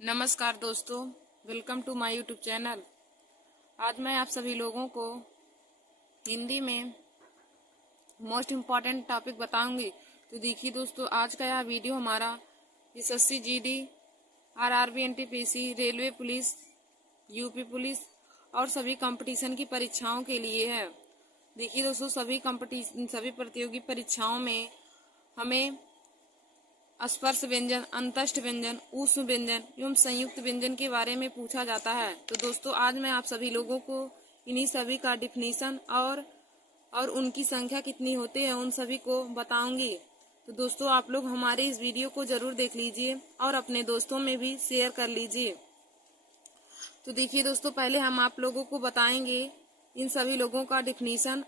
नमस्कार दोस्तों, welcome to my YouTube channel. आज मैं आप सभी लोगों को हिंदी में मोस्ट इम्पॉर्टेंट टॉपिक बताऊंगी। तो देखिए दोस्तों, आज का यह वीडियो हमारा SSC GD, RRB, NTPC, railway police, UP police और सभी कंपटीशन की परीक्षाओं के लिए है। देखिए दोस्तों, सभी प्रतियोगी परीक्षाओं में हमें स्पर्श व्यंजन, अंतस्थ व्यंजन, ऊष्म व्यंजन एवं संयुक्त व्यंजन के बारे में पूछा जाता है। तो दोस्तों, आज मैं आप सभी लोगों को इन्हीं सभी का डिफिनीशन और उनकी संख्या कितनी होती है उन सभी को बताऊंगी। तो दोस्तों, आप लोग हमारे इस वीडियो को जरूर देख लीजिए और अपने दोस्तों में भी शेयर कर लीजिए। तो देखिए दोस्तों, पहले हम आप लोगों को बताएंगे इन सभी लोगों का डिफिनीशन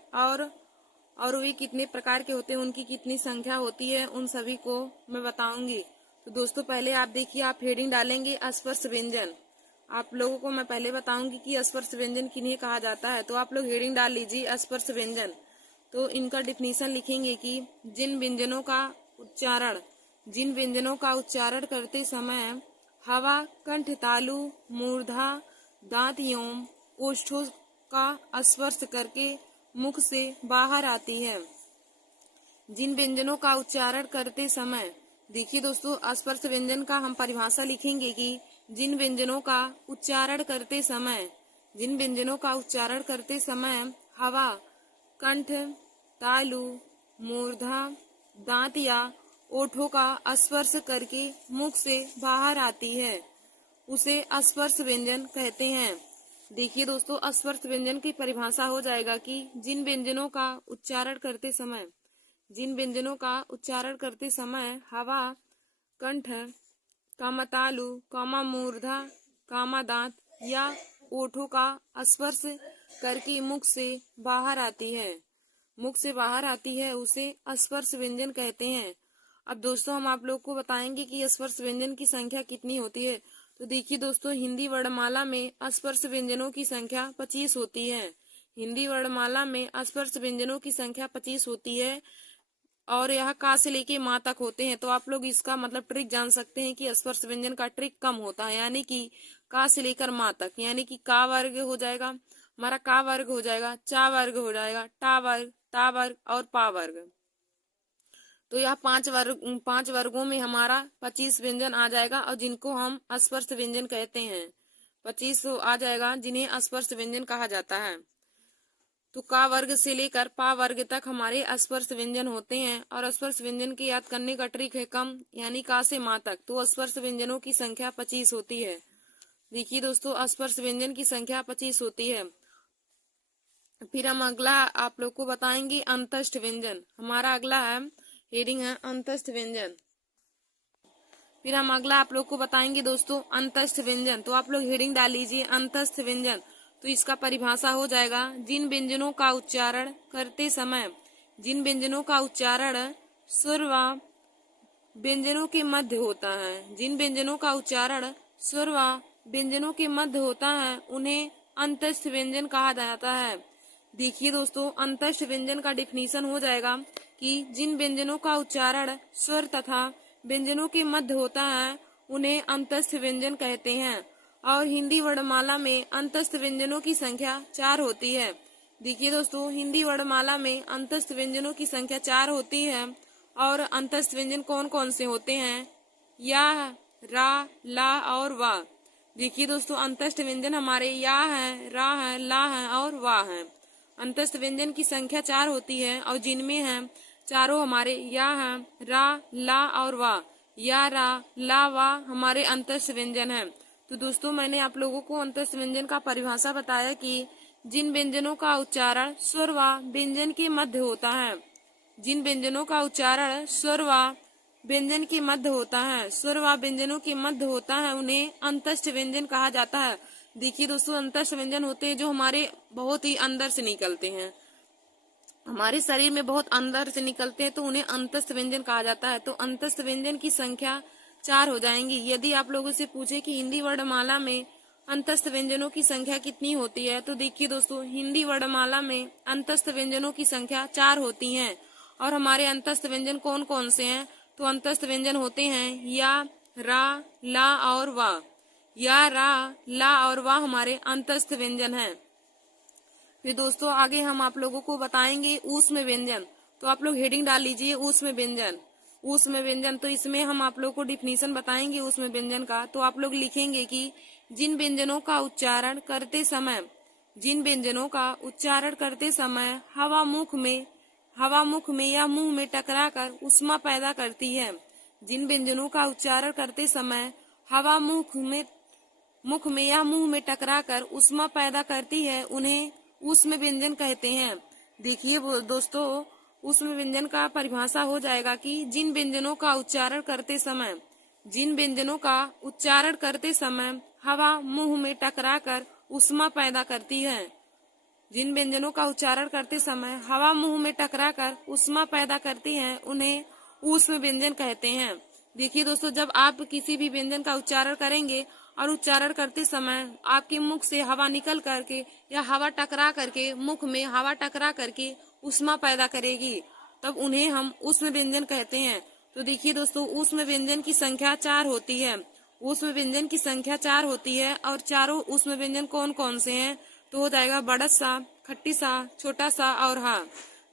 और वे कितने प्रकार के होते हैं, उनकी कितनी संख्या होती है, उन सभी को मैं बताऊंगी। तो दोस्तों, पहले आप देखिए, आप हेडिंग डालेंगे स्पर्श व्यंजन। आप लोगों को मैं पहले बताऊंगी कि स्पर्श व्यंजन किन्हें कहा जाता है। तो आप लोग हेडिंग डाल लीजिए स्पर्श व्यंजन। तो इनका डिफिनीशन लिखेंगे कि जिन व्यंजनों का उच्चारण करते समय हवा कंठ तालु, मूर्धा, दांत एवं ओष्ठों का स्पर्श करके मुख से बाहर आती है। जिन व्यंजनों का उच्चारण करते समय, देखिए दोस्तों, स्पर्श व्यंजन का हम परिभाषा लिखेंगे कि जिन व्यंजनों का उच्चारण करते समय हवा कंठ तालु, मूर्धा, दांत या ओठों का स्पर्श करके मुख से बाहर आती है, उसे स्पर्श व्यंजन कहते हैं। देखिए दोस्तों, स्पर्श व्यंजन की परिभाषा हो जाएगा कि जिन व्यंजनों का उच्चारण करते समय हवा कंठ, कामा तालु, कामा मूर्धा, कामा दांत या ओठों का स्पर्श करके मुख से बाहर आती है, उसे स्पर्श व्यंजन कहते हैं। अब दोस्तों, हम आप लोग को बताएंगे कि स्पर्श व्यंजन की संख्या कितनी होती है। तो देखिए दोस्तों, हिंदी वर्णमाला में स्पर्श व्यंजनों की संख्या 25 होती है। हिंदी वर्णमाला में स्पर्श व्यंजनों की संख्या 25 होती है और यह का से लेके माँ तक होते हैं। तो आप लोग इसका मतलब ट्रिक जान सकते हैं कि स्पर्श व्यंजन का ट्रिक कम होता है, यानी कि का से लेकर माँ तक, यानी कि का वर्ग हो जाएगा हमारा, का वर्ग हो जाएगा, चा वर्ग हो जाएगा, टा वर्ग, ता वर्ग और पा वर्ग। तो यह पांच वर्गों में हमारा 25 व्यंजन आ जाएगा और जिनको हम स्पर्श व्यंजन कहते हैं। 25 आ जाएगा जिन्हें स्पर्श व्यंजन कहा जाता है। तो का वर्ग से लेकर पा वर्ग तक हमारे स्पर्श व्यंजन होते हैं और स्पर्श व्यंजन की याद करने का ट्रिक है कम, यानी का से माँ तक। तो स्पर्श व्यंजनों की संख्या 25 होती है। देखिए दोस्तों, स्पर्श व्यंजन की संख्या 25 होती है। फिर हम अगला आप लोग को बताएंगे अंतस्थ व्यंजन। हमारा अगला है हेडिंग है अंतस्थ व्यंजन। फिर हम अगला आप लोग को बताएंगे दोस्तों अंतस्थ व्यंजन। तो आप लोग हेडिंग डाल लीजिए अंतस्थ व्यंजन। तो इसका परिभाषा हो जाएगा जिन व्यंजनों का उच्चारण स्वर व व्यंजनों के मध्य होता है, उन्हें अंतस्थ व्यंजन कहा जाता है। देखिए दोस्तों, अंतस्थ व्यंजन का डिफिनीशन हो जाएगा कि जिन व्यंजनों का उच्चारण स्वर तथा व्यंजनों के मध्य होता है उन्हें अंतस्थ व्यंजन कहते हैं। और हिंदी वर्णमाला में अंतस्थ व्यंजनों की संख्या 4 होती है। देखिए दोस्तों, हिंदी वर्णमाला में अंतस्थ व्यंजनों की संख्या 4 होती है। और अंतस्थ व्यंजन कौन कौन से होते हैं? या, रा, ला और वा। देखिए दोस्तों, अंतस्थ व्यंजन हमारे या है, रा है, ला है और वा है। अंतस्थ व्यंजन की संख्या 4 होती है और जिनमें है चारों हमारे या है, रा, ला और वा। या, रा, ला, वा हमारे अंतस्थ व्यंजन है। तो दोस्तों, मैंने आप लोगों को अंतस्थ व्यंजन का परिभाषा बताया कि जिन व्यंजनों का उच्चारण स्वर व व्यंजन के मध्य होता है, स्वर व व्यंजन के मध्य होता है, उन्हें अंतस्थ व्यंजन कहा जाता है। देखिए दोस्तों, अंतस्थ व्यंजन होते हैं जो हमारे बहुत ही अंदर से निकलते हैं, हमारे शरीर में बहुत अंदर से निकलते हैं, तो उन्हें अंतस्थ व्यंजन कहा जाता है। तो अंतस्थ व्यंजन की संख्या 4 हो जाएंगी। यदि आप लोगों से पूछे कि हिंदी वर्णमाला में अंतस्थ व्यंजनों की संख्या कितनी होती है, तो देखिए दोस्तों, हिंदी वर्णमाला में अंतस्थ व्यंजनों की संख्या 4 होती है। और हमारे अंतस्थ व्यंजन कौन कौन से हैं? तो अंतस्थ व्यंजन होते हैं या, रा, ला और वा। या, रा, ला और वा हमारे अंतस्थ व्यंजन हैं। फिर दोस्तों आगे हम आप लोगों को बताएंगे ऊष्म व्यंजन। तो आप लोग हेडिंग डाल लीजिए ऊष्म व्यंजन। ऊष्म व्यंजन, तो इसमें हम आप लोग को डिफिनीशन बताएंगे ऊष्म व्यंजन का। तो आप लोग लिखेंगे कि जिन व्यंजनों का उच्चारण करते समय हवा मुख में या मुंह में टकराकर ऊष्मा पैदा करती है। जिन व्यंजनों का उच्चारण करते समय हवा मुख में या मुंह में टकराकर ऊष्मा पैदा करती है, उन्हें ऊष्म व्यंजन कहते हैं। देखिए दोस्तों, ऊष्म व्यंजन का परिभाषा हो जाएगा कि जिन व्यंजनों का उच्चारण करते समय हवा मुंह में टकराकर ऊष्मा पैदा करती है। जिन व्यंजनों का उच्चारण करते समय हवा मुंह में टकराकर ऊष्मा पैदा करती है, उन्हें ऊष्म व्यंजन कहते हैं। देखिए दोस्तों, जब आप किसी भी व्यंजन का उच्चारण करेंगे और उच्चारण करते समय आपके मुख से हवा निकल करके या हवा टकरा करके मुख में हवा टकरा करके ऊष्मा पैदा करेगी, तब उन्हें हम ऊष्म व्यंजन कहते हैं। तो देखिए दोस्तों, ऊष्म व्यंजन की संख्या 4 होती है। ऊष्म व्यंजन की संख्या 4 होती है और चारों ऊष्म व्यंजन कौन कौन से हैं? तो हो जाएगा बड़ा सा, खट्टी सा, छोटा सा और हा।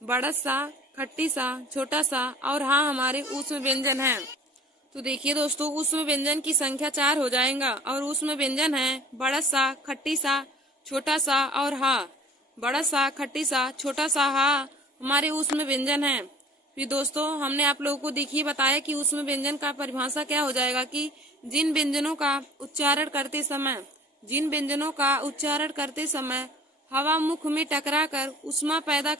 बड़ा सा, खट्टी सा, छोटा सा और हा हमारे ऊष्म व्यंजन हैं। तो देखिए दोस्तों, ऊष्म व्यंजन की संख्या 4 हो जाएगा और ऊष्म व्यंजन है बड़ा सा, खट्टी सा, छोटा सा और हा। बड़ा सा, खट्टी सा, छोटा सा, हा हमारे ऊष्म व्यंजन हैं। फिर दोस्तों, हमने आप लोगों को देखिए बताया कि ऊष्म व्यंजन का परिभाषा क्या हो जाएगा कि जिन व्यंजनों का उच्चारण करते समय हवा मुख में टकराकर ऊष्मा पैदा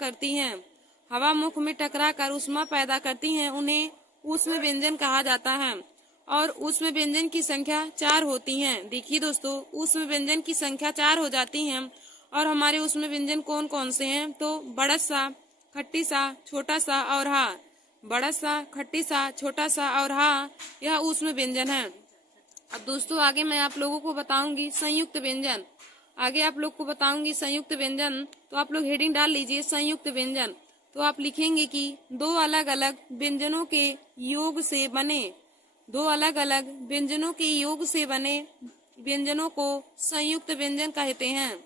करती हैं, उन्हें ऊष्म व्यंजन कहा जाता है। और ऊष्म व्यंजन की संख्या 4 होती हैं। देखिए दोस्तों, ऊष्म व्यंजन की संख्या 4 हो जाती हैं और हमारे ऊष्म व्यंजन कौन कौन से हैं? तो बड़ा सा, खट्टी सा, छोटा सा और हा। बड़ा सा, खट्टी सा, छोटा सा और हा, यह ऊष्म व्यंजन है। अब दोस्तों आगे मैं आप लोगों को बताऊंगी संयुक्त व्यंजन। तो आप लोग हेडिंग डाल लीजिए संयुक्त व्यंजन। तो आप लिखेंगे कि दो अलग अलग व्यंजनों के योग से बने व्यंजनों को संयुक्त व्यंजन कहते हैं।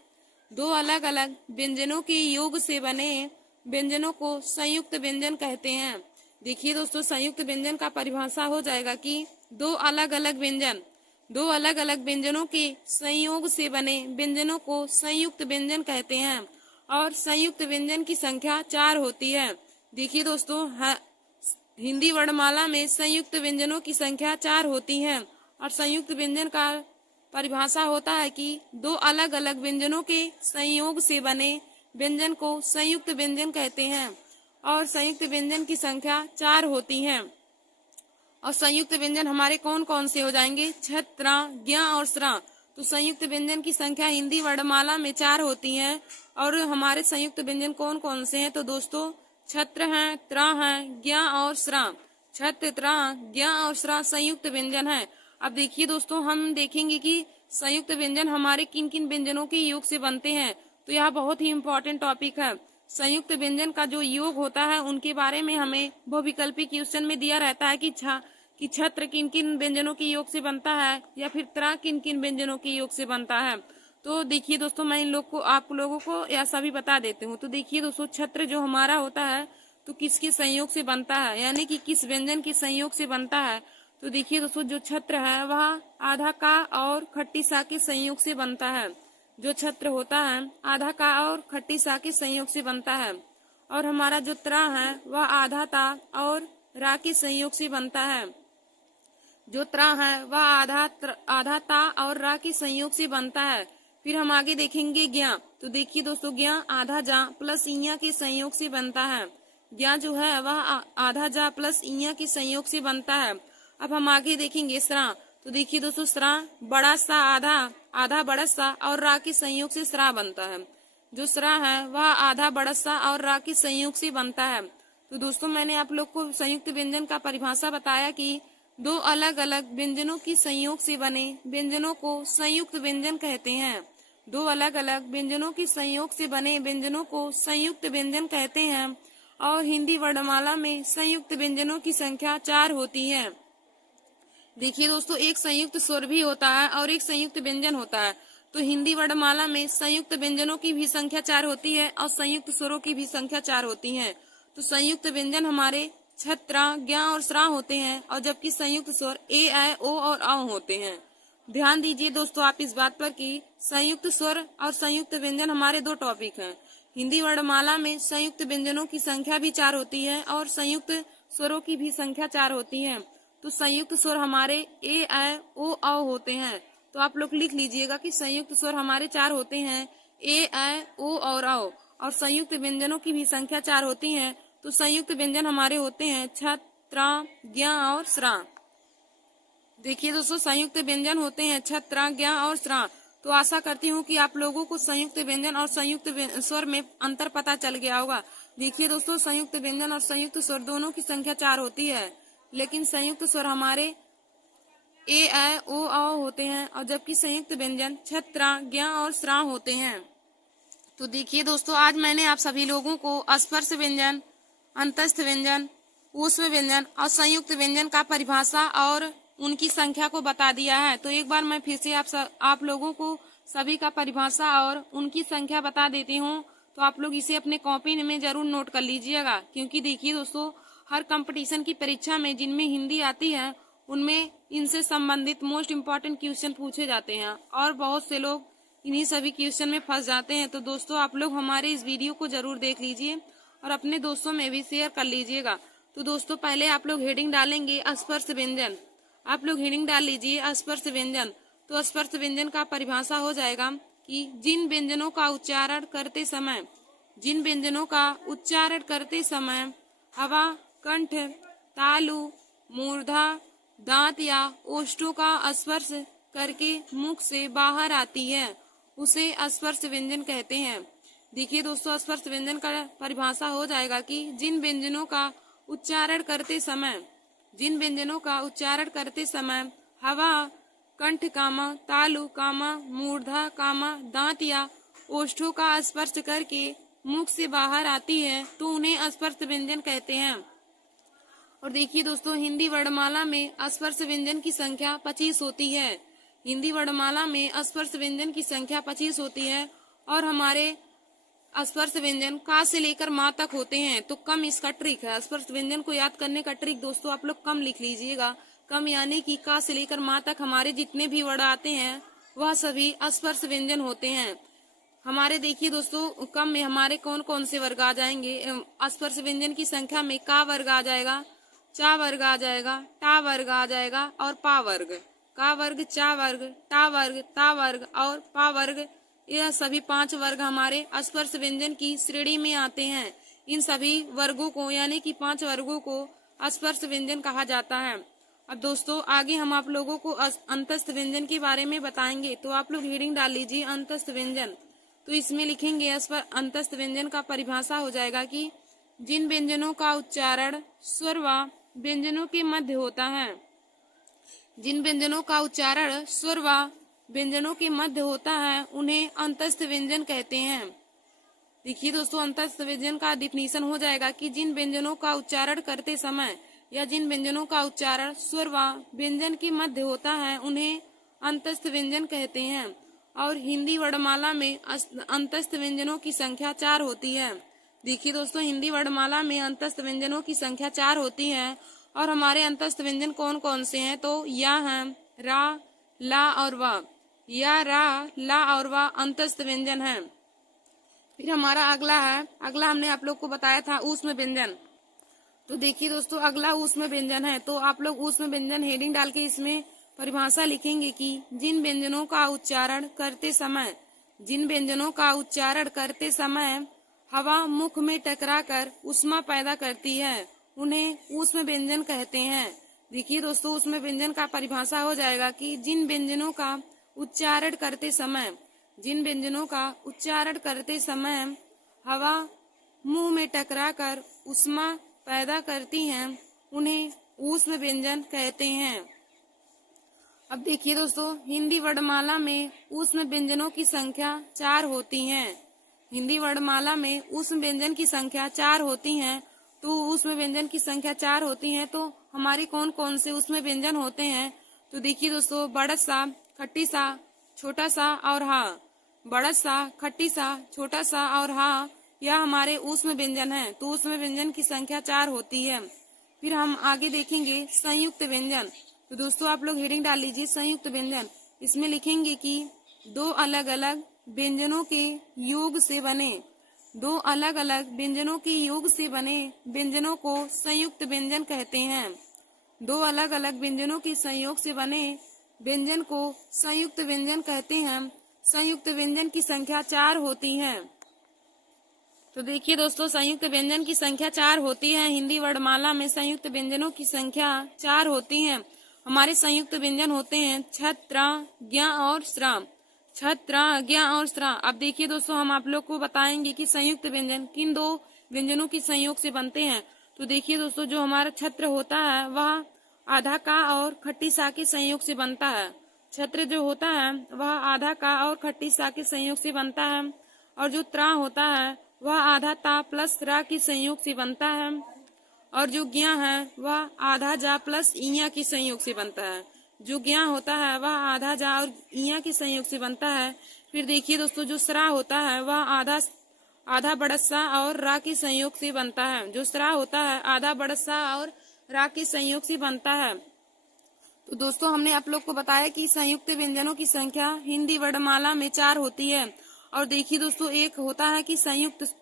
दो अलग अलग व्यंजनों के योग से बने व्यंजनों को संयुक्त व्यंजन कहते हैं। देखिए दोस्तों, संयुक्त व्यंजन का परिभाषा हो जाएगा कि दो अलग अलग व्यंजनों के संयोग से बने व्यंजनों को संयुक्त व्यंजन कहते हैं और संयुक्त व्यंजन की संख्या 4 होती है। देखिए दोस्तों, हिंदी वर्णमाला में संयुक्त व्यंजनों की संख्या 4 होती है और संयुक्त व्यंजन का परिभाषा होता है कि दो अलग अलग व्यंजनों के संयोग से बने व्यंजन को संयुक्त व्यंजन कहते हैं और संयुक्त व्यंजन की संख्या 4 होती है। और संयुक्त व्यंजन हमारे कौन कौन से हो जाएंगे? छत्र, ज्ञ और स्र। तो संयुक्त व्यंजन की संख्या हिंदी वर्णमाला में 4 होती है और हमारे संयुक्त व्यंजन कौन कौन से हैं? तो दोस्तों छत्र हैं, त्र हैं, ज्ञ और स्र। छत्र, त्र, ज्ञ और स्र संयुक्त व्यंजन है। अब देखिए दोस्तों, हम देखेंगे कि संयुक्त व्यंजन हमारे किन किन व्यंजनों के योग से बनते हैं। तो यह बहुत ही इम्पोर्टेंट टॉपिक है। संयुक्त व्यंजन का जो योग होता है उनके बारे में हमें बहुविकल्पी क्वेश्चन में दिया रहता है कि छत्र किन किन व्यंजनों के योग से बनता है या फिर त्र किन किन व्यंजनों के योग से बनता है। तो देखिए दोस्तों, मैं आप लोगों को ऐसा भी बता देती हूँ। तो देखिए दोस्तों, छत्र जो हमारा होता है तो किसके संयोग से बनता है, यानी कि किस व्यंजन के संयोग से बनता है। तो देखिए दोस्तों, जो छत्र है वह आधा का और खट्टी सा के संयोग से बनता है। जो छत्र होता है आधा का और खट्टी सा के संयोग से बनता है। और हमारा जो त्र है वह आधा ता और रा के संयोग से बनता है। जो त्र है वह आधा ता और रा के संयोग से बनता है। फिर हम आगे देखेंगे ज्ञ। तो देखिए दोस्तों, ज्ञ आधा जा प्लस इया के संयोग से बनता है। ज्ञ जो है वह आधा जा प्लस इया के संयोग से बनता है। अब हम आगे देखेंगे स्रा। तो देखिए दोस्तों, स्रा बड़ा सा आधा बड़ा सा और रा के संयोग से स्रा बनता है। जो स्रा है वह आधा बड़ा सा और रा के संयोग से बनता है। तो दोस्तों, मैंने आप लोग को संयुक्त व्यंजन का परिभाषा बताया कि दो अलग अलग व्यंजनों की संयोग से बने व्यंजनों को संयुक्त व्यंजन कहते हैं। दो अलग अलग व्यंजनों की संयोग से बने व्यंजनों को संयुक्त व्यंजन कहते हैं और हिंदी वर्णमाला में संयुक्त व्यंजनों की संख्या 4 होती है। देखिए दोस्तों, एक संयुक्त स्वर भी होता है और एक संयुक्त व्यंजन होता है। तो हिंदी वर्णमाला में संयुक्त व्यंजनों की भी संख्या 4 होती है और संयुक्त स्वरों की भी संख्या 4 होती है। तो संयुक्त व्यंजन हमारे छत्रा, ज्ञा और श्रा होते हैं, और जबकि संयुक्त स्वर ए, ऐ, ओ और औ होते हैं। ध्यान दीजिए दोस्तों आप इस बात पर कि संयुक्त स्वर और संयुक्त व्यंजन हमारे दो टॉपिक हैं। हिंदी वर्णमाला में संयुक्त व्यंजनों की संख्या भी 4 होती है और संयुक्त स्वरों की भी संख्या 4 होती है। तो संयुक्त स्वर हमारे ए, ऐ, ओ, औ होते हैं। तो आप लोग लिख लीजिएगा कि संयुक्त स्वर हमारे 4 होते हैं, ए, ऐ, ओ और औ। और संयुक्त व्यंजनों की भी संख्या 4 होती है। तो संयुक्त व्यंजन हमारे होते हैं छ, त्रा, ज्ञा और श्रा। देखिए दोस्तों, संयुक्त व्यंजन होते हैं छ, त्रा, ज्ञा और श्रा। तो आशा करती हूँ कि आप लोगों को संयुक्त व्यंजन और संयुक्त स्वर में अंतर पता चल गया होगा। देखिए दोस्तों, संयुक्त व्यंजन और संयुक्त स्वर दोनों की संख्या 4 होती है, लेकिन संयुक्त स्वर हमारे ए, ऐ, ओ, औ होते हैं, और जबकि संयुक्त व्यंजन छ, त्रा, ज्ञा और श्रा होते हैं। तो देखिए दोस्तों, आज मैंने आप सभी लोगों को स्पर्श व्यंजन, अंतस्थ व्यंजन, ऊष्म व्यंजन और संयुक्त व्यंजन का परिभाषा और उनकी संख्या को बता दिया है। तो एक बार मैं फिर से आप लोगों को सभी का परिभाषा और उनकी संख्या बता देती हूँ। तो आप लोग इसे अपने कॉपी में जरूर नोट कर लीजिएगा, क्योंकि देखिए दोस्तों, हर कंपटीशन की परीक्षा में जिनमें हिंदी आती है उनमें इनसे संबंधित मोस्ट इम्पोर्टेंट क्वेश्चन पूछे जाते हैं, और बहुत से लोग इन्हीं सभी क्वेश्चन में फंस जाते हैं। तो दोस्तों आप लोग हमारे इस वीडियो को जरूर देख लीजिए और अपने दोस्तों में भी शेयर कर लीजिएगा। तो दोस्तों पहले आप लोग हेडिंग डालेंगे स्पर्श व्यंजन। आप लोग हेडिंग डाल लीजिए स्पर्श व्यंजन। तो स्पर्श व्यंजन का परिभाषा हो जाएगा कि जिन व्यंजनों का उच्चारण करते समय हवा कंठ, तालु, मूर्धा, दांत या ओष्ठों का स्पर्श करके मुख से बाहर आती है, उसे स्पर्श व्यंजन कहते हैं। देखिए दोस्तों, स्पर्श व्यंजन का परिभाषा हो जाएगा कि जिन व्यंजनों का उच्चारण करते समय हवा कंठ कामा, तालु कामा, मूर्धा कामा, दांत या ओष्ठों का स्पर्श करके मुख से बाहर आती है, तो उन्हें स्पर्श व्यंजन कहते हैं। और देखिए दोस्तों, हिंदी वर्णमाला में स्पर्श व्यंजन की संख्या 25 होती है। हिंदी वर्णमाला में स्पर्श व्यंजन की संख्या 25 होती है, और हमारे स्पर्श व्यंजन का से लेकर माँ तक होते हैं। तो कम इसका ट्रिक है। स्पर्श व्यंजन को याद करने का ट्रिक दोस्तों आप लोग कम लिख लीजिएगा। कम यानी कि का से लेकर माँ तक हमारे जितने भी वर्ड आते हैं वह सभी स्पर्श व्यंजन होते हैं। हमारे देखिए दोस्तों, कम में हमारे कौन कौन से वर्ग आ जाएंगे। स्पर्श व्यंजन की संख्या में का वर्ग आ जाएगा, चा वर्ग आ जाएगा, टा वर्ग आ जाएगा और पा वर्ग। का वर्ग, चा वर्ग, टा वर्ग, ता वर्ग और पा वर्ग, यह सभी 5 वर्ग हमारे स्पर्श व्यंजन की श्रेणी में आते हैं। इन सभी वर्गों को यानी कि 5 वर्गों को स्पर्श व्यंजन कहा जाता है। अब दोस्तों आगे हम आप लोगों को अंतस्थ व्यंजन के बारे में बताएंगे। तो आप लोग हेडिंग डाल लीजिए अंतस्थ व्यंजन। तो इसमें लिखेंगे अंतस्थ व्यंजन का परिभाषा हो जाएगा कि जिन व्यंजनों का उच्चारण स्वर व व्यंजनों के मध्य होता है, उन्हें अंतस्थ व्यंजन कहते हैं। देखिए दोस्तों, अंतस्थ व्यंजन का डिफिनीशन हो जाएगा कि जिन व्यंजनों का उच्चारण करते समय या जिन व्यंजनों का उच्चारण स्वर व व्यंजन के मध्य होता है उन्हें अंतस्थ व्यंजन कहते हैं। और हिंदी वर्णमाला में अंतस्थ व्यंजनों की संख्या 4 होती है। देखिए दोस्तों, हिंदी वर्णमाला में अंतस्थ व्यंजनों की संख्या 4 होती है, और हमारे अंतस्थ व्यंजन कौन कौन से हैं। तो या हैं रा, ला और वा। या, रा, ला और वा अंतस्थ व्यंजन है। फिर हमारा अगला हमने आप लोग को बताया था ऊष्म व्यंजन। तो देखिए दोस्तों, अगला ऊष्म व्यंजन है। तो आप लोग ऊष्म व्यंजन हेडिंग डाल के इसमें परिभाषा लिखेंगे कि जिन व्यंजनों का उच्चारण करते समय हवा मुख में टकराकर ऊष्मा पैदा करती है, उन्हें ऊष्म व्यंजन कहते हैं। देखिए दोस्तों, ऊष्म व्यंजन का परिभाषा हो जाएगा कि जिन व्यंजनों का उच्चारण करते समय हवा मुंह में टकराकर ऊष्मा पैदा करती हैं, उन्हें ऊष्म व्यंजन कहते हैं। अब देखिए दोस्तों, हिंदी वर्णमाला में ऊष्म व्यंजनों की संख्या 4 होती है। हिंदी वर्णमाला में ऊष्म व्यंजन की संख्या 4 होती हैं। तो ऊष्म व्यंजन की संख्या 4 होती हैं, तो हमारे कौन कौन से ऊष्म व्यंजन होते हैं। तो देखिए दोस्तों, बड़ा सा, खट्टी सा, छोटा सा और हा। बड़ा सा, खट्टी सा, छोटा सा और हा, यह हमारे ऊष्म व्यंजन है। तो ऊष्म व्यंजन की संख्या 4 होती है। फिर हम आगे देखेंगे संयुक्त व्यंजन। तो दोस्तों आप लोग हेडिंग डाल लीजिए संयुक्त व्यंजन। इसमें लिखेंगे कि दो अलग अलग व्यंजनों के योग से बने, दो अलग अलग व्यंजनों के योग से बने व्यंजनों को संयुक्त व्यंजन कहते हैं। दो अलग अलग व्यंजनों के संयोग से बने व्यंजन को संयुक्त व्यंजन कहते हैं। संयुक्त व्यंजन की संख्या 4 होती है। तो देखिए दोस्तों, संयुक्त व्यंजन की संख्या 4 होती है। हिंदी वर्णमाला में संयुक्त व्यंजनों की संख्या 4 होती है। हमारे संयुक्त व्यंजन होते हैं छत्र, ज्ञ और श्राम। छत्र, ज्ञ और श्राम। अब देखिए दोस्तों, हम आप लोग को बताएंगे कि संयुक्त व्यंजन किन दो व्यंजनों के संयोग से बनते हैं। तो देखिए दोस्तों, जो हमारा छत्र होता है वह आधा का और खट्टी सा के संयोग से बनता है। छत्र जो होता है वह आधा का और खट्टी सा के संयोग से बनता है। और जो त्रा होता है वह आधा ता प्लस रा के संयोग से बनता है। और जो ज्ञा है वह आधा जा प्लस इया के संयोग से बनता है। जो ज्ञा होता है वह आधा जा और इया के संयोग से बनता है। फिर देखिए दोस्तों, जो स्रा होता है वह आधा बड़स्सा और रा के संयोग से बनता है। जो स्रा होता है आधा बड़स्सा और रा के संयोग से बनता है। तो दोस्तों, हमने आप लोग को बताया कि संयुक्त व्यंजनों की संख्या हिंदी वर्णमाला में 4 होती है। और देखिए दोस्तों, एक होता है कि संयुक्त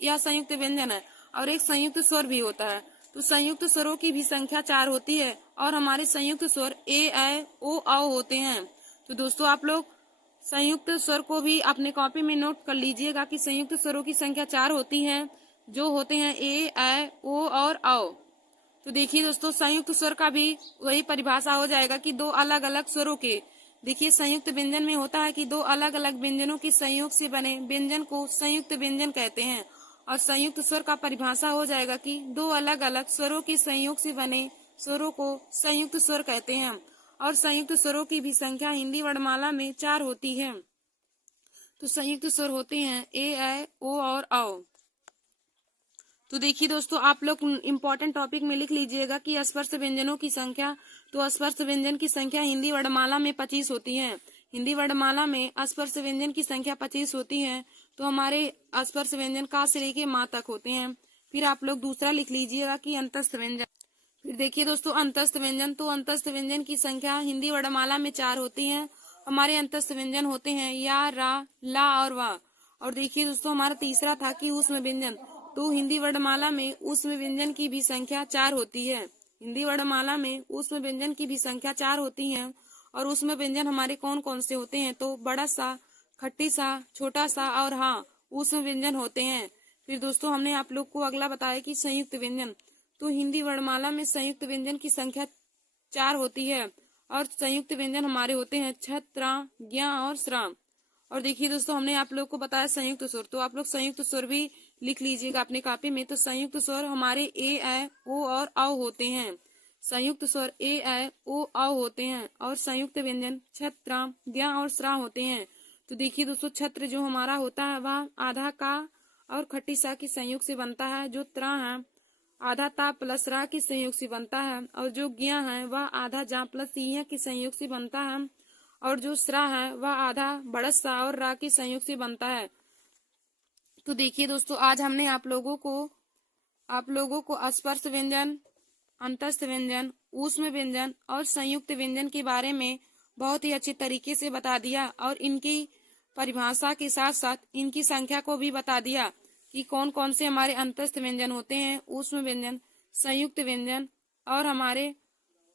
या संयुक्त व्यंजन है और एक संयुक्त स्वर भी होता है। तो संयुक्त स्वरों की भी संख्या 4 होती है और हमारे संयुक्त स्वर ए, ऐ, ओ, औ होते हैं। तो दोस्तों, आप लोग संयुक्त स्वर को भी अपने कॉपी में नोट कर लीजिएगा कि संयुक्त स्वरों की संख्या 4 होती है, जो होते हैं ए, ऐ, ओ और औ। तो देखिए दोस्तों, संयुक्त स्वर का भी वही परिभाषा हो जाएगा कि दो अलग अलग स्वरों के। देखिए, संयुक्त व्यंजन में होता है कि दो अलग अलग व्यंजनों के संयोग से बने व्यंजन को संयुक्त व्यंजन कहते हैं। और संयुक्त स्वर का परिभाषा हो जाएगा कि दो अलग अलग स्वरों के संयोग से बने स्वरों को संयुक्त स्वर कहते हैं। और संयुक्त स्वरों की भी संख्या हिंदी वर्णमाला में 4 होती है। तो संयुक्त स्वर होते हैं ए, ऐ, ओ और औ। तो देखिए दोस्तों, आप लोग इम्पोर्टेंट टॉपिक में लिख लीजिएगा कि स्पर्श व्यंजनों की संख्या। तो स्पर्श व्यंजन की संख्या हिंदी वर्णमाला में 25 होती है। हिंदी वर्णमाला में स्पर्श व्यंजन की संख्या 25 होती है। तो हमारे स्पर्श व्यंजन का से लेके माँ तक होते हैं। फिर आप लोग दूसरा लिख लीजिएगा कि अंतस्थ व्यंजन। फिर देखिए दोस्तों, अंतस्थ व्यंजन। तो अंतस्थ व्यंजन की संख्या हिंदी वर्णमाला में 4 होती है। हमारे अंतस्थ व्यंजन होते हैं या, रा, ला और वा। और देखिए दोस्तों, हमारा तीसरा था कि ऊष्म व्यंजन। तो हिंदी वर्णमाला में ऊष्म व्यंजन की भी संख्या 4 होती है। हिंदी वर्णमाला में ऊष्म व्यंजन की भी संख्या 4 होती है। और ऊष्म व्यंजन हमारे कौन कौन से होते हैं? तो बड़ा सा, खट्टी सा, छोटा सा और हाँ, ऊष्म व्यंजन होते हैं। फिर दोस्तों, हमने आप लोग को अगला बताया कि संयुक्त व्यंजन। तो हिंदी वर्णमाला में संयुक्त व्यंजन की संख्या 4 होती है। और संयुक्त व्यंजन हमारे होते हैं छत्र, ज्ञ और श्राम। और देखिए दोस्तों, हमने आप लोग को बताया संयुक्त स्वर। तो आप लोग संयुक्त स्वर भी लिख लीजिएगा अपने कॉपी में। तो संयुक्त स्वर हमारे ए, ऐ, ओ और औ होते हैं। संयुक्त स्वर ए, ऐ, ओ, औ होते हैं। और संयुक्त व्यंजन छत्र, ज्ञ और श्रा होते हैं। तो देखिए दोस्तों, छत्र जो हमारा होता है वह आधा का और खट्टी सा के संयोग से बनता है। जो त्रा है आधा ता प्लस रा के संयोग से बनता है। और जो ज्ञ है वह आधा जा प्लस इया के संयोग से बनता है। और जो श्रा है वह आधा बड़स्सा और रा के संयोग से बनता है। तो देखिए दोस्तों, आज हमने आप लोगों को स्पर्श व्यंजन, अंतस्थ व्यंजन, ऊष्म व्यंजन और संयुक्त व्यंजन के बारे में बहुत ही अच्छे तरीके से बता दिया। और इनकी परिभाषा के साथ साथ इनकी संख्या को भी बता दिया कि कौन कौन से हमारे अंतस्थ व्यंजन होते हैं, ऊष्म व्यंजन, संयुक्त व्यंजन और हमारे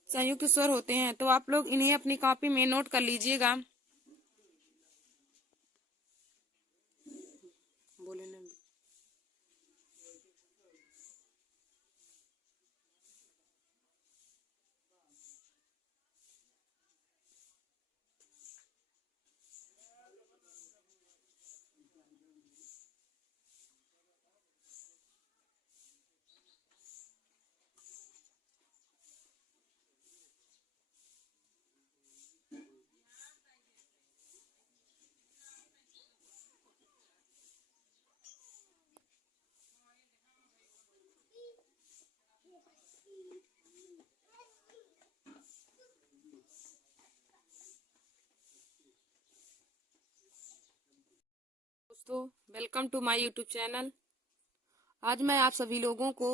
संयुक्त स्वर होते हैं। तो आप लोग इन्हें अपनी कॉपी में नोट कर लीजिएगा। बोले ना। दोस्तों, welcome to my YouTube channel. आज मैं आप सभी लोगों को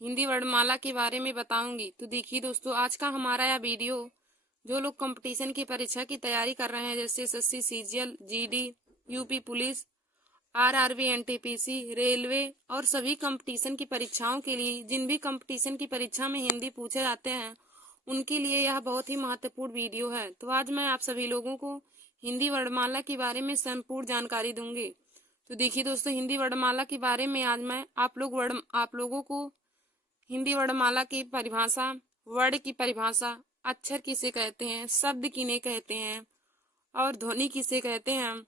हिंदी वर्णमाला के बारे में बताऊंगी। तो देखिए दोस्तों, आज का हमारा यह वीडियो जो लोग कंपटीशन की परीक्षा की तैयारी कर रहे हैं, जैसे SSC, CGL, GD, UP police, RRB, NTPC, railway और सभी कंपटीशन की परीक्षाओं के लिए, जिन भी कंपटीशन की परीक्षा में हिंदी पूछे जाते हैं, उनके लिए यह बहुत ही महत्वपूर्ण वीडियो है। तो आज मैं आप सभी लोगों को हिंदी वर्णमाला के बारे में संपूर्ण जानकारी दूंगी। तो देखिए दोस्तों, हिंदी वर्णमाला के बारे में आज मैं आप लोगों को हिंदी वर्णमाला की परिभाषा, वर्ड की परिभाषा, अक्षर किसे कहते हैं, शब्द किन्हें कहते हैं और ध्वनि किसे कहते हैं,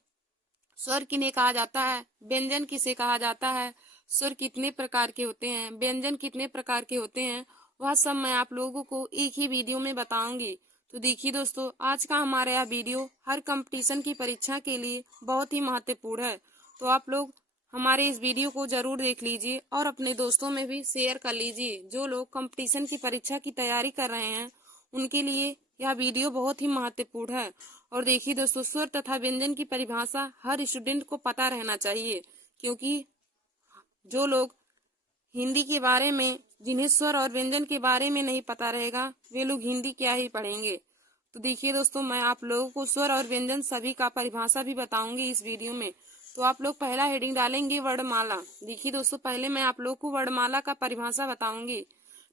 स्वर किन्हें कहा जाता है, व्यंजन किसे कहा जाता है, स्वर कितने प्रकार के होते हैं, व्यंजन कितने प्रकार के होते हैं, वह सब मैं आप लोगों को एक ही वीडियो में बताऊंगी। तो देखिए दोस्तों, आज का हमारा यह वीडियो हर कंपटीशन की परीक्षा के लिए बहुत ही महत्वपूर्ण है। तो आप लोग हमारे इस वीडियो को जरूर देख लीजिए और अपने दोस्तों में भी शेयर कर लीजिए। जो लोग कंपटीशन की परीक्षा की तैयारी कर रहे हैं, उनके लिए यह वीडियो बहुत ही महत्वपूर्ण है। और देखिए दोस्तों, स्वर तथा व्यंजन की परिभाषा हर स्टूडेंट को पता रहना चाहिए, क्योंकि जो लोग हिंदी के बारे में, जिन्हें स्वर और व्यंजन के बारे में नहीं पता रहेगा, वे लोग हिंदी क्या ही पढ़ेंगे। तो देखिए दोस्तों, मैं आप लोगों को स्वर और व्यंजन सभी का परिभाषा भी बताऊंगी इस वीडियो में। तो आप लोग पहला हेडिंग डालेंगे वर्णमाला। देखिए दोस्तों, पहले मैं आप लोग को वर्णमाला का परिभाषा बताऊंगी।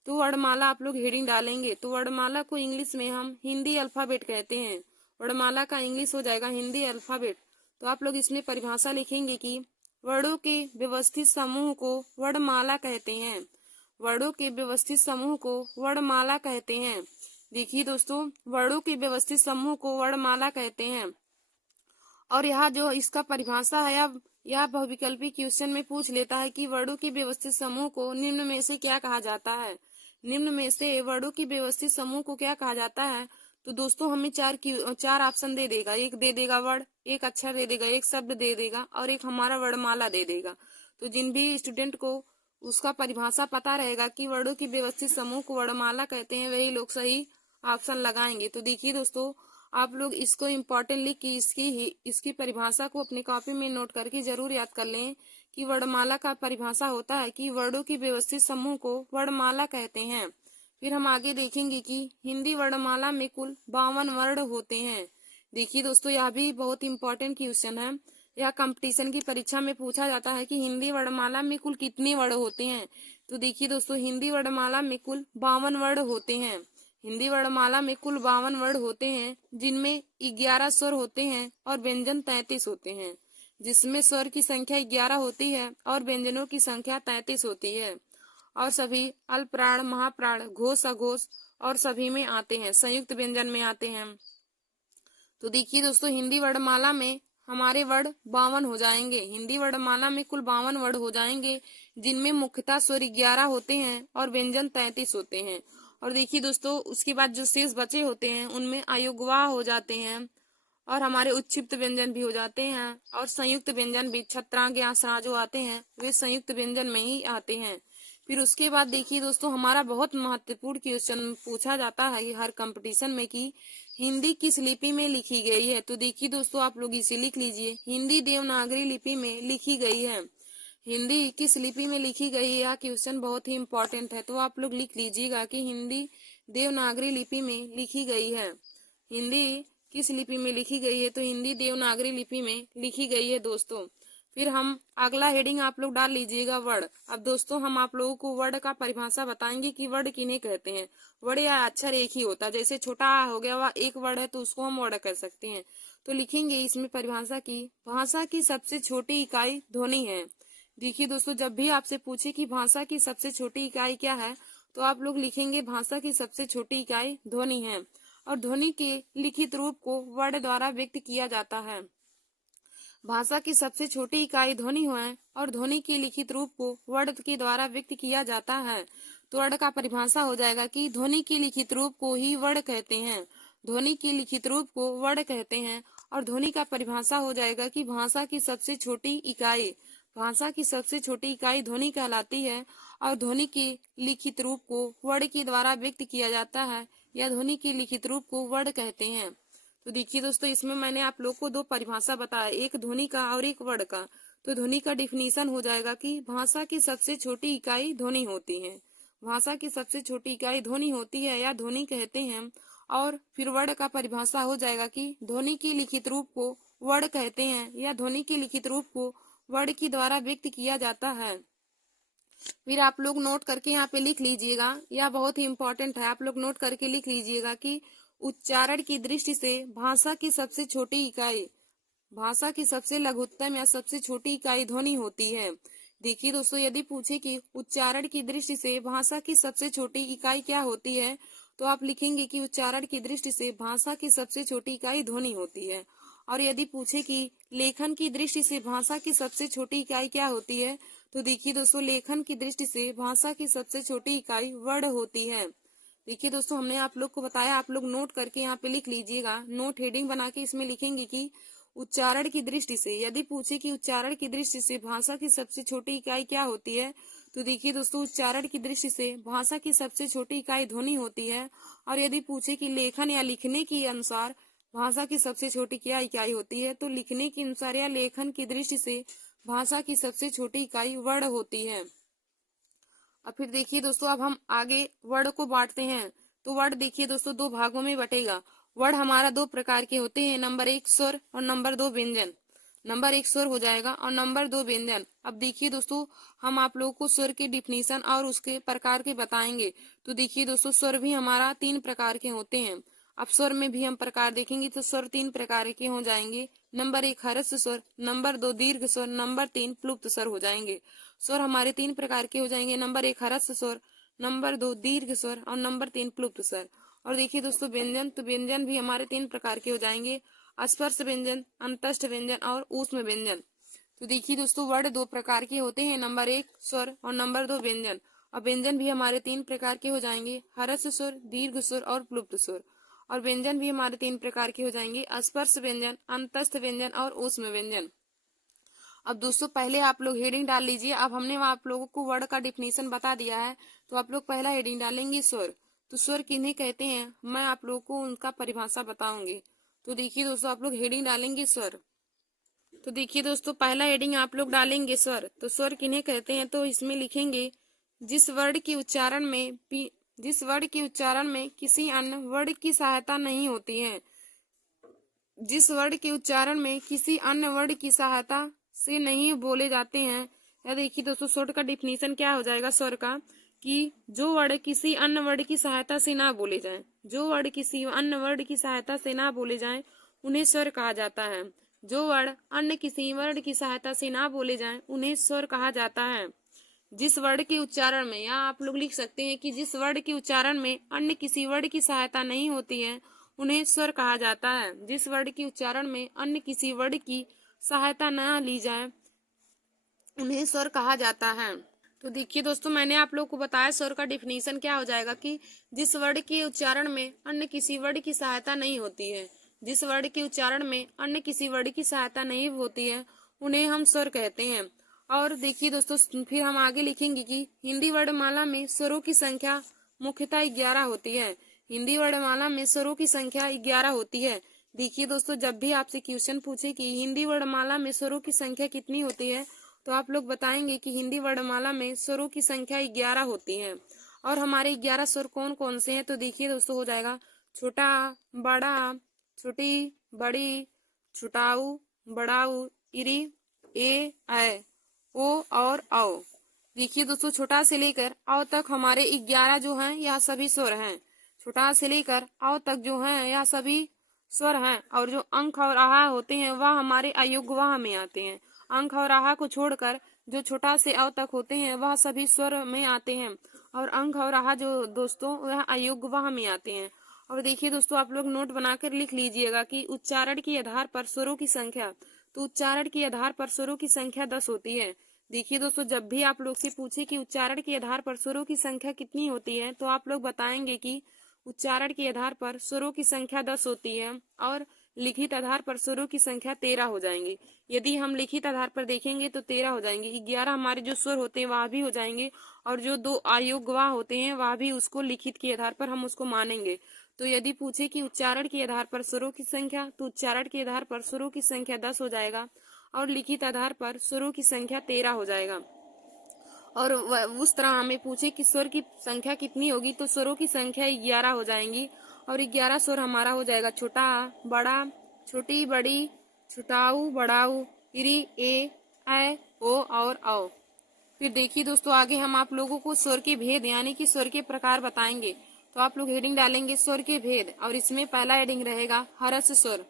तो वर्णमाला आप लोग हेडिंग डालेंगे। तो वर्णमाला को इंग्लिश में हम हिंदी अल्फाबेट कहते हैं। वर्णमाला का इंग्लिश हो जाएगा हिंदी अल्फाबेट। तो आप लोग इसमें परिभाषा लिखेंगे कि वर्णों के व्यवस्थित समूह को वर्णमाला कहते हैं। वर्णों के व्यवस्थित समूह को वर्णमाला कहते हैं। देखिए दोस्तों, वर्णों के व्यवस्थित समूह को वर्णमाला कहते हैं। और यहाँ जो इसका परिभाषा है, यह बहुविकल्पी क्वेश्चन में पूछ लेता है कि वर्णों के व्यवस्थित समूह को निम्न में से क्या कहा जाता है। निम्न में से वर्णों के व्यवस्थित समूह को क्या कहा जाता है। तो दोस्तों, हमें चार ऑप्शन दे देगा। एक दे देगा वर्ड, एक अक्षर दे देगा, एक शब्द दे देगा और एक हमारा वर्णमाला दे देगा। तो जिन भी स्टूडेंट को उसका परिभाषा पता रहेगा कि वर्णों की व्यवस्थित समूह को वर्णमाला कहते हैं, वही लोग सही ऑप्शन लगाएंगे। तो देखिए दोस्तों, आप लोग इसको इम्पोर्टेंट लिख के इसकी परिभाषा को अपनी कॉपी में नोट करके जरूर याद कर लें कि वर्णमाला का परिभाषा होता है कि वर्णों की व्यवस्थित समूह को वर्णमाला कहते हैं। फिर हम आगे देखेंगे कि हिंदी वर्णमाला में कुल 52 वर्ण होते हैं। देखिए दोस्तों, यह भी बहुत इंपॉर्टेंट क्वेश्चन है। यह कंपटीशन की परीक्षा में पूछा जाता है कि हिंदी वर्णमाला में कुल कितने वर्ण होते हैं। तो देखिए दोस्तों, हिंदी वर्णमाला में कुल 52 वर्ण होते हैं। हिंदी वर्णमाला में कुल 52 वर्ण होते हैं, जिनमें 11 स्वर होते हैं और व्यंजन 33 होते हैं। जिसमें स्वर की संख्या 11 होती है और व्यंजनों की संख्या 33 होती है। और सभी अल्पप्राण, महाप्राण, घोष, अघोष और सभी में आते हैं, संयुक्त व्यंजन में आते हैं। तो देखिए दोस्तों, हिंदी वर्णमाला में हमारे वर्ण 52 हो जाएंगे। हिंदी वर्णमाला में कुल 52 वर्ण हो जाएंगे, जिनमें मुख्यतः स्वर 11 होते हैं और व्यंजन 33 होते हैं। और देखिए दोस्तों, उसके बाद जो शेष बचे होते हैं, उनमें अयोगवाह हो जाते हैं और हमारे उच्छिप्त व्यंजन भी हो जाते हैं और संयुक्त व्यंजन भी, छत्रांग या सा जो आते हैं, वे संयुक्त व्यंजन में ही आते हैं। फिर उसके बाद देखिए दोस्तों, हमारा बहुत महत्वपूर्ण क्वेश्चन पूछा जाता है हर कंपटीशन में कि हिंदी किस लिपि में लिखी गई है। तो देखिए दोस्तों, आप लोग इसे लिख लीजिए, हिंदी देवनागरी लिपि में लिखी गई है। हिंदी किस लिपि में लिखी गई है, यह क्वेश्चन बहुत ही इम्पोर्टेंट है। तो आप लोग लिख लीजिएगा कि हिंदी देवनागरी लिपि में लिखी गई है। हिंदी किस लिपि में लिखी गई है, तो हिंदी देवनागरी लिपि में लिखी गई है दोस्तों। फिर हम अगला हेडिंग आप लोग डाल लीजिएगा वर्ड। अब दोस्तों, हम आप लोगों को वर्ड का परिभाषा बताएंगे कि वर्ड किन्हें कहते हैं। वर्ड या अक्षर एक ही होता है, जैसे छोटा आ हो गया, वह एक वर्ड है तो उसको हम वर्ड कर सकते हैं। तो लिखेंगे इसमें परिभाषा की, भाषा की सबसे छोटी इकाई ध्वनि है। देखिए दोस्तों, जब भी आपसे पूछे कि भाषा की सबसे छोटी इकाई क्या है, तो आप लोग लिखेंगे भाषा की सबसे छोटी इकाई ध्वनि है। और ध्वनि के लिखित रूप को वर्ण द्वारा व्यक्त किया जाता है। भाषा की सबसे छोटी इकाई ध्वनि है और ध्वनि के लिखित रूप को वर्ण के द्वारा व्यक्त किया जाता है। तो वर्ण का परिभाषा हो जाएगा कि ध्वनि के लिखित रूप को ही वर्ण कहते हैं। ध्वनि के लिखित रूप को वर्ण कहते हैं। और ध्वनि का परिभाषा हो जाएगा कि भाषा की सबसे छोटी इकाई, भाषा की सबसे छोटी इकाई ध्वनि कहलाती है। और ध्वनि के लिखित रूप को वर्ण के द्वारा व्यक्त किया जाता है, या ध्वनि के लिखित रूप को वर्ण कहते हैं। तो देखिए दोस्तों, इसमें मैंने आप लोग को दो परिभाषा बताया, एक ध्वनि का और एक वर्ण का। तो ध्वनि का डिफिनीशन हो जाएगा कि भाषा की सबसे छोटी इकाई ध्वनि होती है। भाषा की सबसे छोटी इकाई ध्वनि होती है या ध्वनि कहते हैं। और फिर वर्ण का परिभाषा हो जाएगा कि ध्वनि की लिखित रूप को वर्ण कहते हैं या ध्वनि की लिखित रूप को वर्ण के द्वारा व्यक्त किया जाता है। फिर आप लोग नोट करके यहाँ पे लिख लीजिएगा, यह बहुत ही इंपॉर्टेंट है, आप लोग नोट करके लिख लीजिएगा कि उच्चारण की दृष्टि से भाषा की सबसे छोटी इकाई, भाषा की सबसे लघुत्तम या सबसे छोटी इकाई ध्वनि होती है। देखिए दोस्तों, यदि पूछे कि उच्चारण की दृष्टि से भाषा की सबसे छोटी इकाई क्या होती है, तो आप लिखेंगे कि उच्चारण की दृष्टि से भाषा की सबसे छोटी इकाई ध्वनि होती है। और यदि पूछे कि लेखन की दृष्टि से भाषा की सबसे छोटी इकाई क्या होती है, तो देखिए दोस्तों, लेखन की दृष्टि से भाषा की सबसे छोटी इकाई वर्ण होती है। देखिए दोस्तों, हमने आप लोग को बताया, आप लोग नोट करके यहाँ पे लिख लीजिएगा, नोट हेडिंग बना के इसमें लिखेंगे कि उच्चारण की दृष्टि से, यदि पूछे कि उच्चारण की दृष्टि से भाषा की सबसे छोटी इकाई क्या होती है, तो देखिए दोस्तों, उच्चारण की दृष्टि से भाषा की सबसे छोटी इकाई ध्वनि होती है। और यदि पूछे कि लेखन या लिखने के अनुसार भाषा की सबसे छोटी क्या इकाई होती है, तो लिखने के अनुसार या लेखन की दृष्टि से भाषा की सबसे छोटी इकाई वर्ण होती है। अब फिर देखिए दोस्तों, अब हम आगे वर्ण को बांटते हैं। तो वर्ण देखिए दोस्तों, दो भागों में बटेगा। वर्ण हमारा दो प्रकार के होते हैं, नंबर 1 स्वर और नंबर 2 व्यंजन। नंबर 1 स्वर हो जाएगा और नंबर 2 व्यंजन। अब देखिए दोस्तों, हम आप लोगों को स्वर के डिफिनीशन और उसके प्रकार के बताएंगे। तो देखिए दोस्तों, स्वर भी हमारा 3 प्रकार के होते हैं। अब स्वर में भी हम प्रकार देखेंगे तो स्वर 3 प्रकार के हो जाएंगे। नंबर 1 हर्ष स्वर, नंबर 2 दीर्घ स्वर, नंबर 3 प्लुप्त स्वर हो जाएंगे। स्वर हमारे 3 प्रकार के हो जाएंगे, नंबर 1 हर्ष स्वर, नंबर 2 दीर्घ स्वर और नंबर 3 प्लुप्त स्वर। और देखिए दोस्तों, व्यंजन, तो व्यंजन भी हमारे 3 प्रकार के हो जाएंगे, स्पर्श व्यंजन, अंतस्थ व्यंजन और ऊष्म व्यंजन। तो देखिए दोस्तों, वर्ण 2 प्रकार के होते हैं, नंबर 1 स्वर और नंबर 2 व्यंजन। और व्यंजन भी हमारे 3 प्रकार के हो जाएंगे, हर्ष स्वर, दीर्घ स्वर और प्लुप्त स्वर। और व्यंजन भी हमारे 3 प्रकार के हो जाएंगे, स्पर्श व्यंजन, अंतस्थ व्यंजन और ऊष्म व्यंजन। अब दोस्तों, पहले आप लोग हेडिंग डाल लीजिए। अब हमने आप लोगों को वर्ड का डिफिनीशन बता दिया है, तो आप लोग पहला हेडिंग डालेंगे स्वर। तो स्वर किन्हें कहते हैं, मैं आप लोगों को उनका परिभाषा बताऊंगी। तो देखिए दोस्तों, आप लोग हेडिंग डालेंगे स्वर। तो देखिए दोस्तों, पहला हेडिंग आप लोग डालेंगे स्वर। तो स्वर किन्हें कहते हैं, तो इसमें लिखेंगे जिस वर्ड के उच्चारण में किसी अन्य वर्ड की सहायता नहीं होती है, जिस वर्ड के उच्चारण में किसी अन्य वर्ड की सहायता से नहीं बोले जाते हैं। या देखिए दोस्तों, स्वर का डिफिनीशन क्या हो जाएगा स्वर का, कि जो वर्ड किसी अन्य वर्ड की सहायता से ना बोले जाएं, जो वर्ड किसी अन्य वर्ड की सहायता से ना बोले जाएं, उन्हें स्वर कहा जाता है। जो वर्ड अन्य किसी वर्ड की सहायता से ना बोले जाएं, उन्हें स्वर कहा जाता है। जिस वर्ड के उच्चारण में, या आप लोग लिख सकते हैं कि जिस वर्ड के उच्चारण में अन्य किसी वर्ड की सहायता नहीं होती है, उन्हें स्वर कहा जाता है। जिस वर्ड के उच्चारण में अन्य किसी वर्ड की सहायता न ली जाए, उन्हें स्वर कहा जाता है। तो देखिए दोस्तों, मैंने आप लोग को बताया स्वर का डिफिनीशन क्या हो जाएगा, कि जिस वर्ड के उच्चारण में अन्य किसी वर्ड की सहायता नहीं होती है, जिस वर्ड के उच्चारण में अन्य किसी वर्ड की सहायता नहीं होती है, उन्हें हम स्वर कहते हैं। और देखिए दोस्तों, फिर हम आगे लिखेंगे कि हिंदी वर्णमाला में स्वरों की संख्या मुख्यतः 11 होती है। हिंदी वर्णमाला में स्वरों की संख्या 11 होती है। देखिए दोस्तों, जब भी आपसे क्वेश्चन पूछे कि हिंदी वर्णमाला में स्वरों की संख्या कितनी होती है, तो आप लोग बताएंगे कि हिंदी वर्णमाला में स्वरों की संख्या 11 होती है। और हमारे 11 स्वर कौन कौन से हैं, तो देखिए दोस्तों, हो जाएगा छोटा, बड़ा, छोटी, बड़ी, छुटाऊ, बड़ाऊ, इरी, ऐ, ओ और औ। देखिए दोस्तों, छोटा से लेकर औ तक हमारे 11 जो हैं, यह सभी स्वर हैं। छोटा से लेकर औ तक जो हैं, यह सभी स्वर हैं। और जो अंक और आहा होते हैं, वह हमारे अयोग्यवाह में आते हैं। अंक और आहा को छोड़कर जो छोटा से औ तक होते हैं, वह सभी स्वर में आते हैं। और अंक और आहा जो दोस्तों, वह अयोग्यवाह में आते हैं। और देखिए दोस्तों, आप लोग नोट बनाकर लिख लीजिएगा कि उच्चारण के आधार पर स्वरों की संख्या, तो उच्चारण के आधार पर स्वरों की संख्या 10 होती है। देखिए दोस्तों, जब भी आप लोग से पूछे कि उच्चारण के आधार पर स्वरों की संख्या कितनी होती है, तो आप लोग बताएंगे कि उच्चारण के आधार पर स्वरों की संख्या 10 होती है। और लिखित आधार पर स्वरों की संख्या 13 हो जाएंगी। यदि हम लिखित आधार पर देखेंगे तो 13 हो जाएंगे। 11 हमारे जो स्वर होते हैं वह भी हो जाएंगे, और जो 2 अयोग्यवाह होते हैं वह भी उसको लिखित के आधार पर हम उसको मानेंगे। तो यदि पूछे कि उच्चारण के आधार पर स्वरों की संख्या, तो उच्चारण के आधार पर स्वरों की संख्या 10 हो जाएगा और लिखित आधार पर स्वरों की संख्या 13 हो जाएगा। और उस तरह हमें पूछे कि स्वर की संख्या कितनी होगी, तो स्वरों की संख्या 11 हो जाएंगी और 11 स्वर हमारा हो जाएगा छोटा आ, बड़ा, छोटी, बड़ी, छुटाऊ, बड़ाऊ, इरी, ए, ओ और औ। फिर देखिए दोस्तों, आगे हम आप लोगों को स्वर के भेद यानी कि स्वर के प्रकार बताएंगे। तो आप लोग हेडिंग डालेंगे स्वर के भेद और इसमें पहला हेडिंग रहेगा हरस स्वर।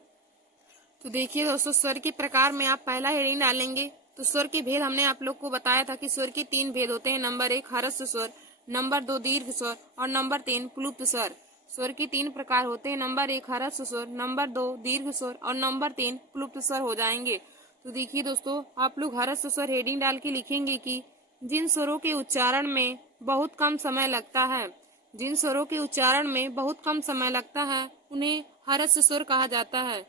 तो देखिए दोस्तों, स्वर के प्रकार में आप पहला हेडिंग डालेंगे। तो स्वर के भेद हमने आप लोग को बताया था कि स्वर के 3 भेद होते हैं। नंबर 1 हरस स्वर, नंबर 2 दीर्घ स्वर और नंबर 3 प्लुप्त स्वर। स्वर के 3 प्रकार होते हैं। नंबर 1 हरस स्वर, नंबर 2 दीर्घ स्वर और नंबर 3 प्लुप्त स्वर हो जाएंगे। तो देखिए दोस्तों, आप लोग हरस स्वर हेडिंग डाल के लिखेंगे कि जिन स्वरों के उच्चारण में बहुत कम समय लगता है, जिन स्वरों के उच्चारण में बहुत कम समय लगता है उन्हें हरस स्वर कहा जाता है।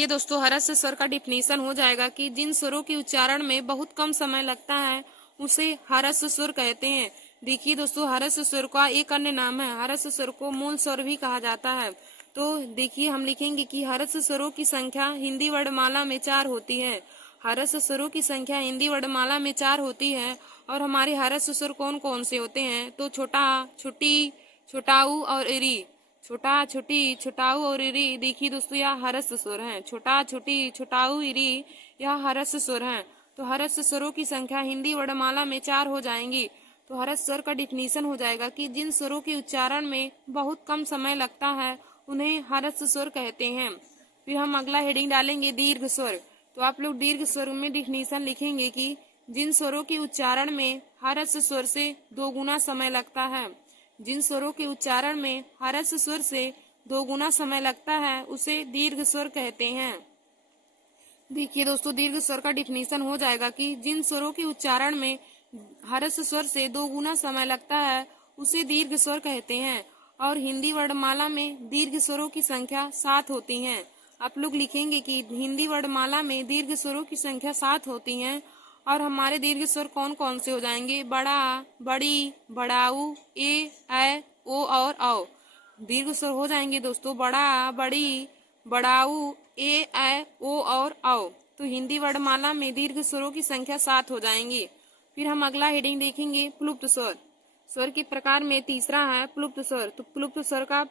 ये दोस्तों, हरस स्वर का डिफिनीशन हो जाएगा कि जिन स्वरों के उच्चारण में बहुत कम समय लगता है उसे हरस स्वर कहते हैं। देखिए दोस्तों, हरस स्वर का एक अन्य नाम है, हरस स्वर को मूल स्वर भी कहा जाता है। तो देखिए, हम लिखेंगे कि हरस स्वरों की संख्या हिंदी वर्णमाला में 4 होती है। हरस स्वरों की संख्या हिंदी वर्णमाला में 4 होती है। और हमारे हरस स्वर कौन कौन से होते हैं, तो छोटा, छोटी, छोटाऊ और इरी। छोटा, छोटी, छोटाऊ और इरी, देखिए दोस्तों, यह हरस स्वर हैं। छोटा, छोटी, छोटाऊ, इरी, यह हरस स्वर हैं। तो हरस स्वरों की संख्या हिंदी वर्णमाला में 4 हो जाएंगी। तो हरस स्वर का डिफिनीशन हो जाएगा कि जिन स्वरों के उच्चारण में बहुत कम समय लगता है उन्हें हरस स्वर कहते हैं। फिर हम अगला हेडिंग डालेंगे दीर्घ स्वर। तो आप लोग दीर्घ स्वर में डिफिनीशन लिखेंगे कि जिन स्वरों के उच्चारण में हरस स्वर से 2 गुना समय लगता है, जिन स्वरों के उच्चारण में हरस स्वर से 2 गुना समय लगता है उसे दीर्घ स्वर कहते हैं। देखिए दोस्तों, दीर्घ स्वर का डिफिनीशन हो जाएगा कि जिन स्वरों के उच्चारण में हरस स्वर से 2 गुना समय लगता है उसे दीर्घ स्वर कहते हैं। और हिंदी वर्णमाला में दीर्घ स्वरों की संख्या 7 होती है। आप लोग लिखेंगे कि हिंदी वर्णमाला में दीर्घ स्वरों की संख्या 7 होती है। और हमारे दीर्घ स्वर कौन कौन से हो जाएंगे, बड़ा, बड़ी, बड़ाऊ, ए, ओ और औ। दीर्घ स्वर हो जाएंगे दोस्तों बड़ा, बड़ी, बड़ाऊ, ए, ओ और औ। तो हिंदी वर्णमाला में दीर्घ स्वरों की संख्या 7 हो जाएंगी। फिर हम अगला हेडिंग देखेंगे प्लुप्त स्वर। स्वर के प्रकार में तीसरा है प्लुप्त स्वर। तो प्लुप्त स्वर का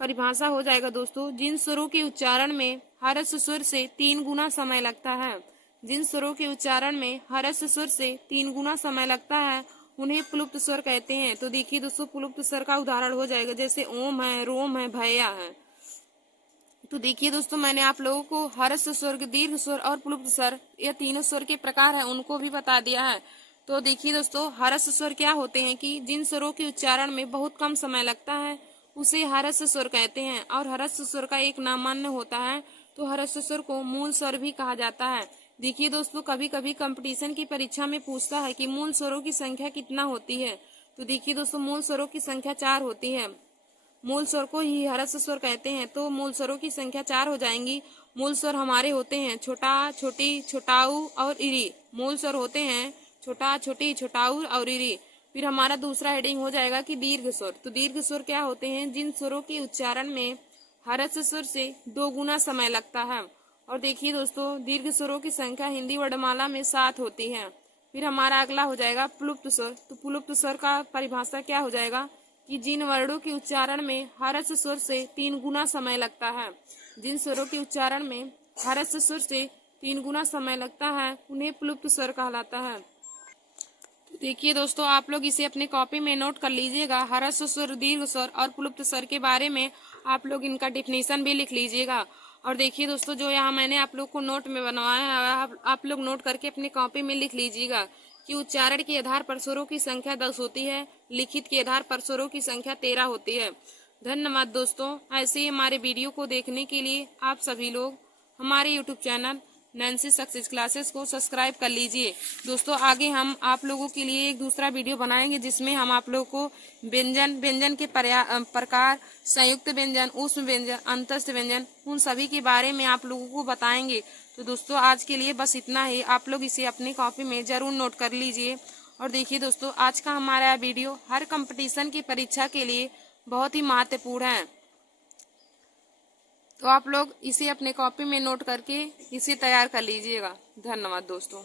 परिभाषा हो जाएगा दोस्तों, जिन स्वरों के उच्चारण में हरस स्वर से 3 गुना समय लगता है, जिन स्वरों के उच्चारण में हरस स्वर से 3 गुना समय लगता है उन्हें प्लुप्त स्वर कहते हैं। तो देखिए दोस्तों, प्लुप्त स्वर का उदाहरण हो जाएगा जैसे ओम है, रोम है, भैया है। तो देखिए दोस्तों, मैंने आप लोगों को हरस स्वर, दीर्घ स्वर और प्लुप्त स्वर, ये तीनों स्वर के प्रकार है उनको भी बता दिया है। तो देखिए दोस्तों, हरस स्वर क्या होते हैं कि जिन स्वरों के उच्चारण में बहुत कम समय लगता है उसे हरस स्वर कहते हैं। और हरस स्वर का एक नामान्य होता है। तो हरस स्वर को मूल स्वर भी कहा जाता है। देखिए दोस्तों, कभी कभी कंपटीशन की परीक्षा में पूछता है कि मूल स्वरों की संख्या कितना होती है। तो देखिए दोस्तों, मूल स्वरों की संख्या 4 होती है। मूल स्वर को ही हरस स्वर कहते हैं। तो मूल स्वरों की संख्या 4 हो जाएंगी। मूल स्वर हमारे होते हैं छोटा, छोटी, छोटाऊ और इरी। मूल स्वर होते हैं छोटा, छोटी, छोटाऊ और इरी। फिर हमारा दूसरा हेडिंग हो जाएगा कि दीर्घ स्वर। तो दीर्घ स्वर क्या होते हैं, जिन स्वरों के उच्चारण में हरस स्वर से 2 गुना समय लगता है। और देखिए दोस्तों, दीर्घ स्वरों की संख्या हिंदी वर्णमाला में 7 होती है। फिर हमारा अगला हो जाएगा प्लुप्त स्वर। तो प्लुप्त स्वर का परिभाषा क्या हो जाएगा कि जिन वर्णों के उच्चारण में हरस स्वर से 3 गुना समय लगता है, जिन स्वरों के उच्चारण में हरस स्वर से 3 गुना समय लगता है उन्हें प्लुप्त स्वर कहलाता है। तो देखिए दोस्तों, आप लोग इसे अपने कॉपी में नोट कर लीजिएगा। हरस स्वर, दीर्घ स्वर और प्लुप्त स्वर के बारे में आप लोग इनका डिफिनीशन भी लिख लीजिएगा। और देखिए दोस्तों, जो यहाँ मैंने आप लोग को नोट में बनवाया है आप लोग नोट करके अपनी कॉपी में लिख लीजिएगा कि उच्चारण के आधार पर स्वरों की संख्या 10 होती है, लिखित के आधार पर स्वरों की संख्या 13 होती है। धन्यवाद दोस्तों। ऐसे ही हमारे वीडियो को देखने के लिए आप सभी लोग हमारे YouTube channel Nancy success classes को सब्सक्राइब कर लीजिए। दोस्तों, आगे हम आप लोगों के लिए एक दूसरा वीडियो बनाएंगे जिसमें हम आप लोगों को व्यंजन के प्रकार, संयुक्त व्यंजन, ऊष्म व्यंजन, अंतस्थ व्यंजन, उन सभी के बारे में आप लोगों को बताएंगे। तो दोस्तों, आज के लिए बस इतना ही। आप लोग इसे अपनी कॉपी में जरूर नोट कर लीजिए। और देखिए दोस्तों, आज का हमारा वीडियो हर कंपटीशन की परीक्षा के लिए बहुत ही महत्वपूर्ण है। तो आप लोग इसे अपने कॉपी में नोट करके इसे तैयार कर लीजिएगा। धन्यवाद दोस्तों।